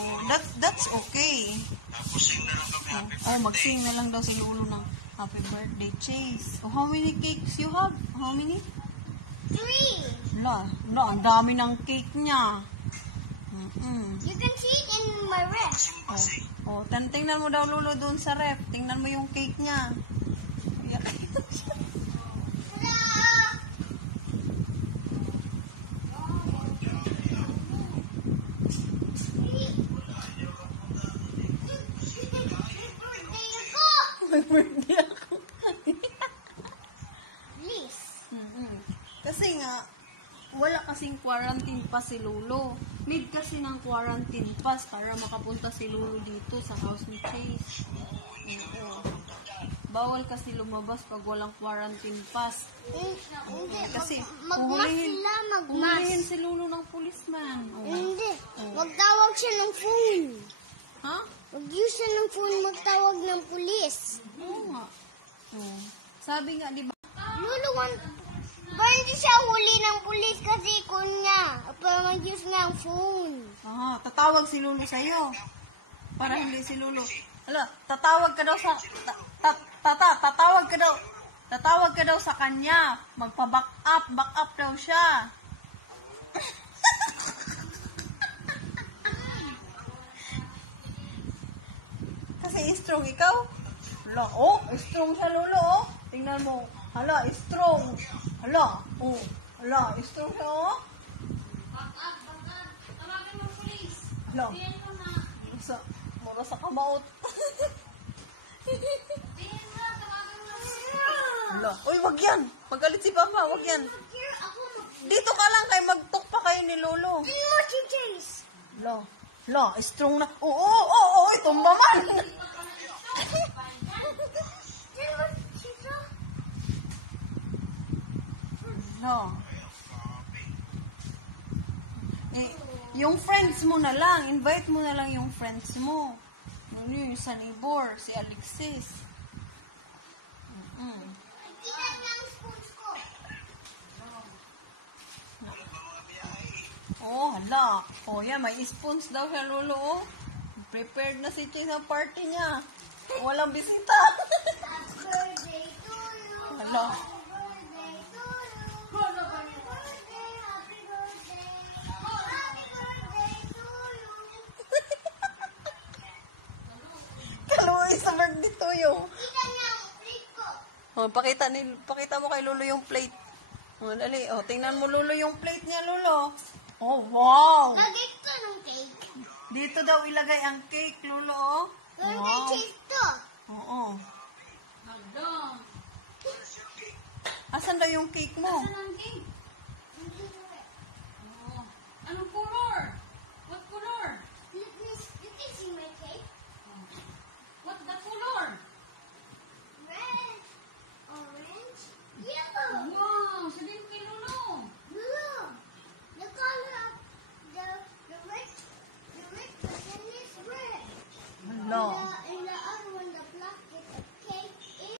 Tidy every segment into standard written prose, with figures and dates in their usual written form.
Oh, that's okay. Oh, mag-sing na lang daw si Lolo ng happy birthday, Chase. Oh, how many cakes you have? How many? 3. Ang dami ng cake niya. You can see it in my ref. Oh, tingnan mo daw, Lolo, doon sa ref. Tingnan mo yung cake niya. May birthday ako. Please. Kasi nga, wala kasing quarantine pass si Lolo. Need kasi ng quarantine pass para makapunta si Lolo dito sa house ni Chase. Bawal kasi lumabas pag walang quarantine pass. Kasi huhulihin si Lolo ng policeman. Hindi. Magtawag siya ng phone. Ha? Mag-use siya ng phone magtawag ng pulis. Oo nga. Sabi nga, di ba? Lolo, ba hindi siya huli ng pulis kasi ikon niya. Para mag-use nga ang phone. Tatawag si Lolo sa'yo. Para hindi si Lolo. Hala, tatawag ka daw sa... Tatawag ka daw sa kanya. Magpa-back up daw siya. Kasi strong ikaw. Hala, strong siya, Lolo, oh. Tingnan mo. Hala, strong. Hala, strong siya, oh. Back up. Tawagin mo pulis. Hala. Mura sa kamaot. Hala. Uy, wag yan. Magalit si Papa, wag yan. Dito ka lang kay magtok pa kayo ni Lolo. Hala, strong na. Oo, tumba man. No. Yung friends mo na lang, invite mo na lang yung friends mo. Yung sa neighbor, si Alexis. Hala. Yan, may spoons daw siya, Lolo, oh. Prepared na si Chase sa party niya. Walang bisita. Hala. Kaluoy sa birthday tuyo. Pakita mo kay Lolo yung plate. Dali. Tingnan mo, Lolo, yung plate niya, Lolo. Wow! Lagay ko ng cake. Dito daw ilagay ang cake, Lolo. Wow. Cake to. Oo. Asan daw yung cake mo? Asan ang cake? Anong color? What color? You can see my cake. What the color? Red, orange, yellow. Wow, sabihin kay Lolo. Lolo, the color of the red person is red. Hello. And the other one, the black is the cake is...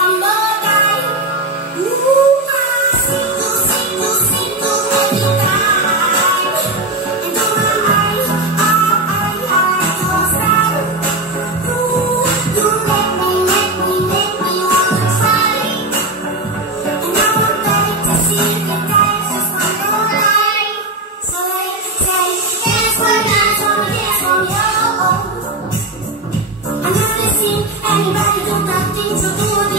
One more say yes or no, yes or no. I'm not missing anybody, do nothing to do.